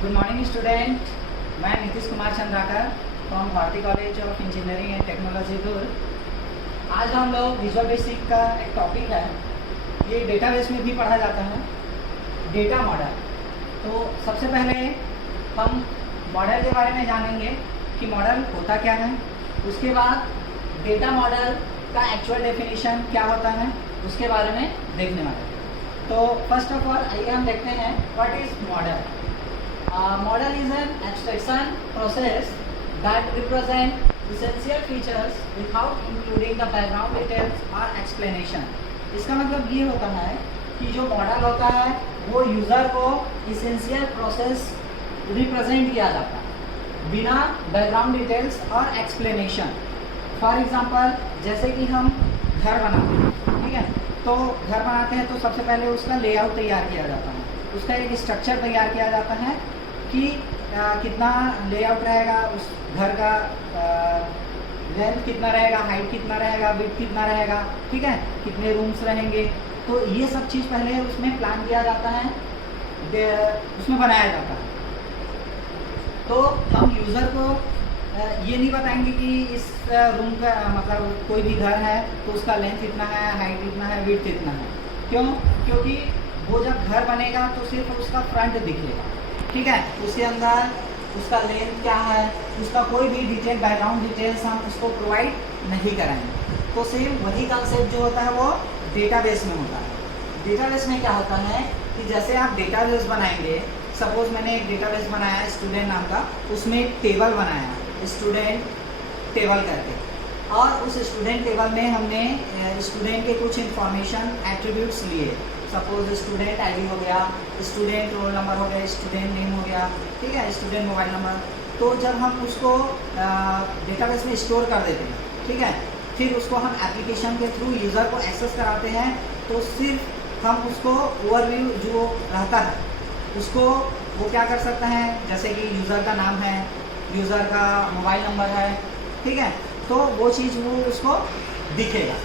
Good morning student. मैं Nitish Kumar Chandrakar from Bharati college of engineering and technology Durg. आज हम लोग विजुअल बेसिक का एक टॉपिक है, ये डेटाबेस में भी पढ़ा जाता है, डेटा मॉडल। तो सबसे पहले हम मॉडल के बारे में जानेंगे कि मॉडल होता क्या है। उसके बाद डेटा मॉडल का एक्चुअल डेफिनेशन क्या होता है उसके बारे में देखने वाले हैं। तो फर्स्ट ऑफ ऑल आइए हम देखते हैं what is model. Model is an abstraction process that represent essential features without including the background details or explanation। इसका मतलब ये होता है कि जो मॉडल होता है वो यूज़र को essential process रिप्रेजेंट किया जाता है बिना बैकग्राउंड डिटेल्स और एक्सप्लेनेशन। फॉर एग्जांपल जैसे कि हम घर बनाते हैं, ठीक है, तो घर बनाते हैं तो सबसे पहले उसका लेआउट तैयार किया जाता है, उसका एक स्ट्रक्चर तैयार किया जाता है कि कितना लेआउट रहेगा, उस घर का लेंथ कितना रहेगा, हाइट कितना रहेगा, विड्थ कितना रहेगा, ठीक है, कितने रूम्स रहेंगे। तो ये सब चीज़ पहले उसमें प्लान किया जाता है, उसमें बनाया जाता है। तो हम यूज़र को ये नहीं बताएंगे कि इस रूम का मतलब कोई भी घर है तो उसका लेंथ इतना है, हाइट इतना है, विड्थ इतना है। क्यों? क्योंकि वो जब घर बनेगा तो सिर्फ उसका फ्रंट दिखेगा, ठीक है, उसके अंदर उसका लेंथ क्या है, उसका कोई भी डिटेल बैकग्राउंड डिटेल्स हम उसको प्रोवाइड नहीं कराएंगे। तो सेम वही कंसेप्ट जो होता है वो डेटाबेस में होता है। डेटाबेस में क्या होता है कि जैसे आप डेटाबेस बनाएंगे, सपोज मैंने एक डेटाबेस बनाया स्टूडेंट नाम का, उसमें एक टेबल बनाया स्टूडेंट टेबल करके, और उस स्टूडेंट टेबल में हमने स्टूडेंट के कुछ इंफॉर्मेशन एट्रीब्यूट्स लिए। सपोज स्टूडेंट आईडी हो गया, स्टूडेंट रोल नंबर हो गया, स्टूडेंट नेम हो गया, ठीक है, स्टूडेंट मोबाइल नंबर। तो जब हम उसको डेटाबेस में स्टोर कर देते हैं, ठीक है, फिर उसको हम एप्लीकेशन के थ्रू यूज़र को एक्सेस कराते हैं, तो सिर्फ हम उसको ओवरव्यू जो रहता है उसको वो क्या कर सकते हैं, जैसे कि यूज़र का नाम है, यूज़र का मोबाइल नंबर है, ठीक है, तो वो चीज़ वो उसको दिखेगा।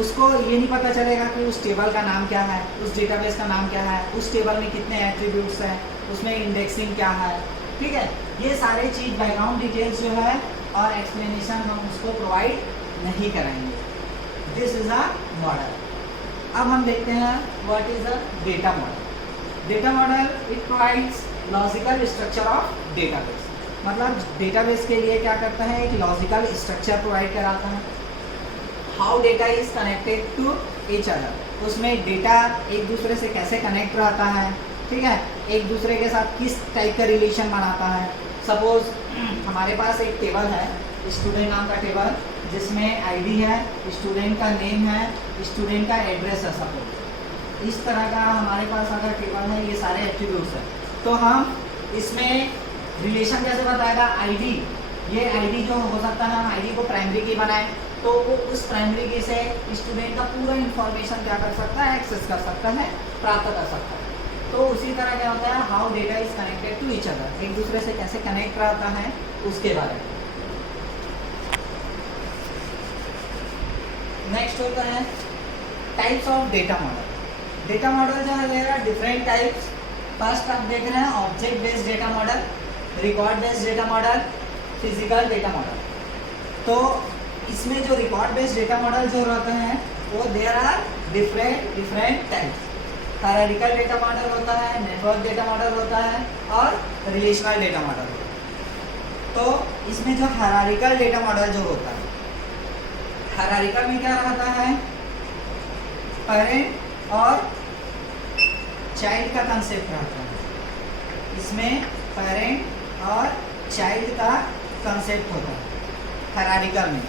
उसको ये नहीं पता चलेगा कि उस टेबल का नाम क्या है, उस डेटाबेस का नाम क्या है, उस टेबल में कितने एट्रीब्यूट्स हैं, उसमें इंडेक्सिंग क्या है, ठीक है, ये सारे चीज़ बैकग्राउंड डिटेल्स जो है और एक्सप्लेनेशन हम उसको प्रोवाइड नहीं कराएंगे। This is a model. अब हम देखते हैं what is a data model. Data model it provides logical structure of database. मतलब डेटाबेस के लिए क्या करता है, एक लॉजिकल स्ट्रक्चर प्रोवाइड कराता है। How data is connected to each other, उसमें डेटा एक दूसरे से कैसे कनेक्ट रहता है, ठीक है, एक दूसरे के साथ किस टाइप का रिलेशन बनाता है। सपोज हमारे पास एक टेबल है, स्टूडेंट नाम का टेबल, जिसमें आईडी है, स्टूडेंट का नेम है, स्टूडेंट का एड्रेस है। सपोज इस तरह का हमारे पास अगर टेबल है, ये सारे एट्रीब्यूट्स हैं, तो हम इसमें रिलेशन कैसे बताएगा, आईडी, ये आईडी जो हो सकता है हम आईडी को प्राइमरी की बनाएं, तो वो उस प्राइमरी की से स्टूडेंट का पूरा इन्फॉर्मेशन क्या कर सकता है, एक्सेस कर सकता है, प्राप्त कर सकता है। तो उसी तरह क्या होता है, how data is connected to each other, एक दूसरे से कैसे कनेक्ट रहता है उसके बारे में। नेक्स्ट होता है types of data model. Data model जो है डिफरेंट टाइप्स। फर्स्ट आप देख रहे हैं object based data model, record based data model, physical data model. तो इसमें जो रिकॉर्ड बेस्ड डेटा मॉडल जो रहते हैं वो there are different types. Hierarchical data model होता है, नेटवर्क डेटा मॉडल होता है और रिलेशनल डेटा मॉडल होता है। तो इसमें जो हायरार्किकल डेटा मॉडल जो होता है, हायरार्किकल में क्या रहता है, पेरेंट और चाइल्ड का कंसेप्ट रहता है। इसमें पेरेंट और चाइल्ड का कंसेप्ट होता है हायरार्किकल में।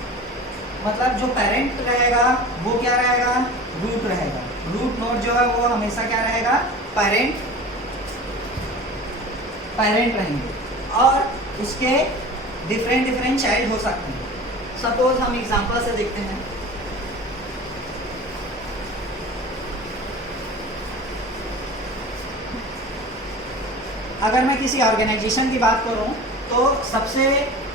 मतलब जो पेरेंट रहेगा वो क्या रहेगा, रूट रहेगा। रूट नोड जो है वो हमेशा क्या रहेगा, पेरेंट रहेंगे, और उसके डिफरेंट चाइल्ड हो सकते हैं। सपोज हम एग्जांपल से देखते हैं। अगर मैं किसी ऑर्गेनाइजेशन की बात करूं तो सबसे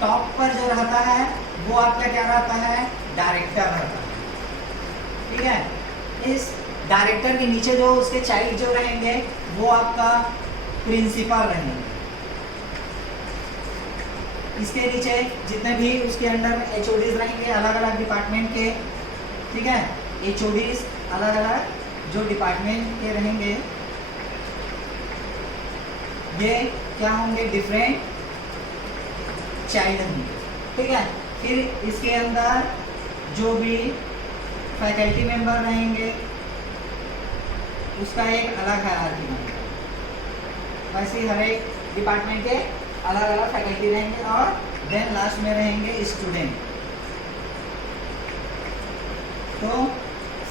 टॉप पर जो रहता है वो आपका क्या रहता है, डायरेक्टर रहता है, ठीक है। इस डायरेक्टर के नीचे जो उसके चाइल्ड जो रहेंगे वो आपका प्रिंसिपल रहेंगे, इसके नीचे जितने भी उसके अंडर HODs रहेंगे अलग अलग डिपार्टमेंट के, ठीक है, HODs अलग अलग जो डिपार्टमेंट के रहेंगे ये क्या होंगे, डिफरेंट चाइल्ड होंगे, ठीक है। फिर इसके अंदर जो भी फैकल्टी मेंबर रहेंगे उसका एक अलग हायरार्की बनेगा। वैसे ही हर एक डिपार्टमेंट के अलग अलग फैकल्टी रहेंगे और देन लास्ट में रहेंगे स्टूडेंट। तो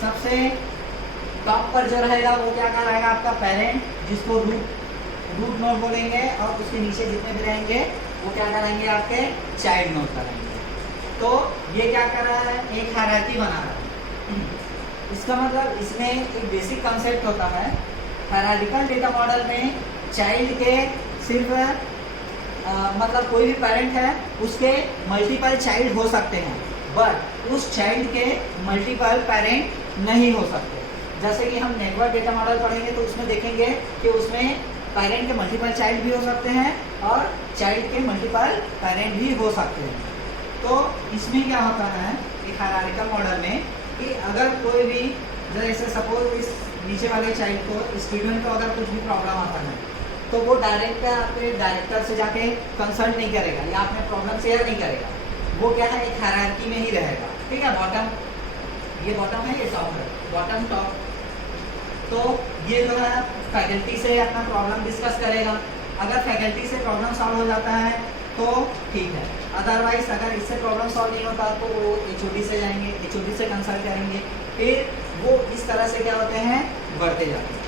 सबसे टॉप पर जो रहेगा वो क्या कहलाएगा, आपका पेरेंट, जिसको रूट नोड बोलेंगे, और उसके नीचे जितने भी रहेंगे वो क्या करेंगे, आपके चाइल्ड नोड करेंगे। तो ये क्या कर रहा है, एक हायरार्की बना रहा है। इसका मतलब इसमें एक बेसिक कंसेप्ट होता है हायरार्किकल डेटा मॉडल में, चाइल्ड के सिर्फ मतलब कोई भी पेरेंट है उसके मल्टीपल चाइल्ड हो सकते हैं, बट उस चाइल्ड के मल्टीपल पेरेंट नहीं हो सकते। जैसे कि हम नेटवर्क डेटा मॉडल पढ़ेंगे तो उसमें देखेंगे कि उसमें पेरेंट के मल्टीपल चाइल्ड भी हो सकते हैं और चाइल्ड के मल्टीपल पेरेंट भी हो सकते हैं। तो इसमें क्या होता है एक हायरार्किकल मॉडल में कि अगर कोई भी, जैसे सपोज इस नीचे वाले चाइल्ड को, स्टूडेंट को अगर कुछ भी प्रॉब्लम आता है तो वो डायरेक्ट आपके डायरेक्टर से जाके कंसल्ट नहीं करेगा या अपने प्रॉब्लम शेयर नहीं करेगा, वो क्या है एक हायरार्की में ही रहेगा, ठीक है। बॉटम, ये बॉटम है, ये टॉप है, बॉटम टॉप। तो ये जो है फैकल्टी से अपना प्रॉब्लम डिस्कस करेगा, अगर फैकल्टी से प्रॉब्लम सॉल्व हो जाता है तो ठीक है, अदरवाइज अगर इससे प्रॉब्लम सॉल्व नहीं होता तो वो HOD से जाएंगे, HOD से कंसल्ट करेंगे, फिर वो इस तरह से क्या होते हैं, बढ़ते जाते हैं।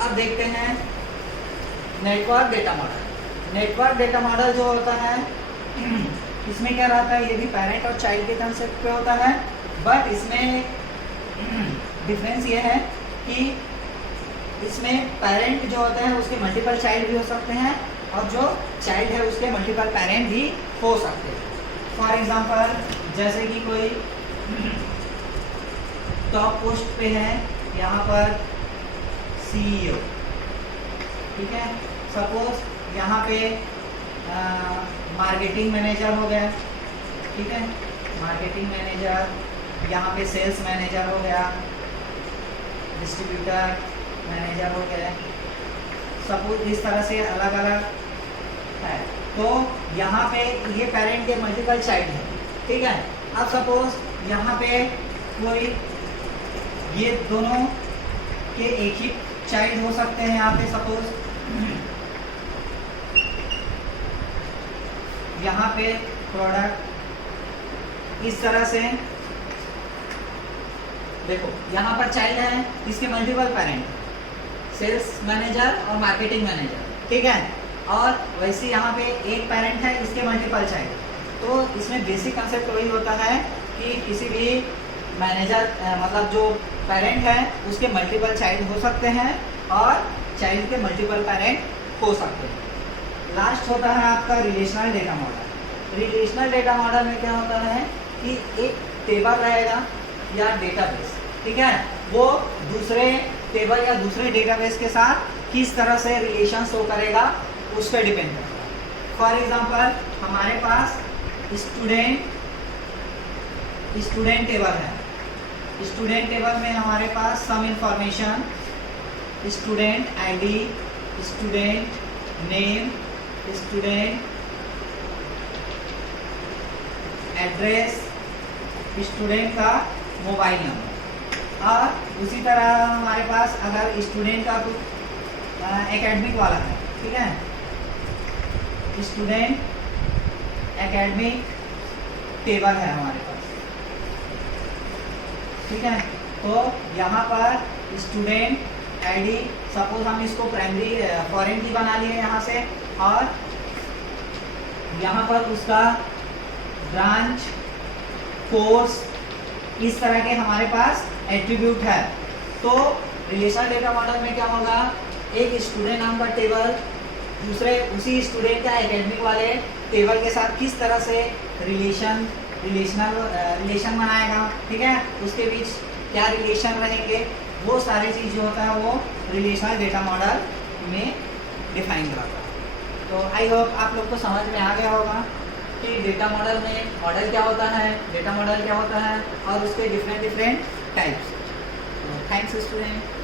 अब देखते हैं network data model. Network data model जो होता है इसमें क्या रहता है, ये भी पेरेंट और चाइल्ड के कंसेप्ट पे होता है, बट इसमें डिफरेंस ये है कि इसमें पेरेंट जो होते हैं उसके मल्टीपल चाइल्ड भी हो सकते हैं और जो चाइल्ड है उसके मल्टीपल पेरेंट भी हो सकते हैं। फॉर एग्जांपल जैसे कि कोई टॉप पोस्ट पे है, यहाँ पर CEO, ठीक है, सपोज यहाँ पे मार्केटिंग मैनेजर हो गया, ठीक है, मार्केटिंग मैनेजर, यहाँ पे सेल्स मैनेजर हो गया, डिस्ट्रीब्यूटर मैनेजर हो गया, सपोज इस तरह से अलग अलग है। तो यहाँ पे ये पेरेंट के मल्टीपल चाइल्ड है, ठीक है। अब सपोज यहाँ पे कोई, ये दोनों के एक ही चाइल्ड हो सकते हैं, यहाँ पे सपोज यहाँ पे प्रोडक्ट इस तरह से, देखो यहाँ पर चाइल्ड है, इसके मल्टीपल पेरेंट, सेल्स मैनेजर और मार्केटिंग मैनेजर, ठीक है, और वैसे यहाँ पे एक पेरेंट है, इसके मल्टीपल चाइल्ड। तो इसमें बेसिक कंसेप्ट वही होता है कि किसी भी मैनेजर मतलब जो पेरेंट है उसके मल्टीपल चाइल्ड हो सकते हैं और चाइल्ड के मल्टीपल पेरेंट हो सकते हैं। लास्ट होता है आपका relational data model. Relational data model में क्या होता है कि एक टेबल रहेगा या डेटाबेस, ठीक है, वो दूसरे टेबल या दूसरे डेटाबेस के साथ किस तरह से रिलेशन शो करेगा उस पर डिपेंड करता है। फॉर एग्जांपल हमारे पास स्टूडेंट टेबल है, स्टूडेंट टेबल में हमारे पास some information, student ID, student नेम, स्टूडेंट एड्रेस, स्टूडेंट का मोबाइल नंबर, और उसी तरह हमारे पास अगर स्टूडेंट का कुछ एकेडमिक वाला है, ठीक है, स्टूडेंट एकेडमिक टेबल है हमारे पास, ठीक है। तो यहाँ पर स्टूडेंट ID, सपोज हम इसको प्राइमरी फॉरेन की बना लिए यहाँ से, और यहाँ पर उसका ब्रांच, कोर्स, इस तरह के हमारे पास एट्रीब्यूट है। तो रिलेशनल डेटा मॉडल में क्या होगा, एक स्टूडेंट नाम का टेबल दूसरे उसी स्टूडेंट का एकेडमिक वाले टेबल के साथ किस तरह से रिलेशन बनाएगा, ठीक है, उसके बीच क्या रिलेशन रहेंगे, वो सारी चीज़ जो होता है वो रिलेशनल डेटा मॉडल में डिफाइन कराता है। तो आई होप आप लोग को समझ में आ गया होगा कि डेटा मॉडल में मॉडल क्या होता है, डेटा मॉडल क्या होता है और उसके डिफरेंट टाइप्स। Thanks student.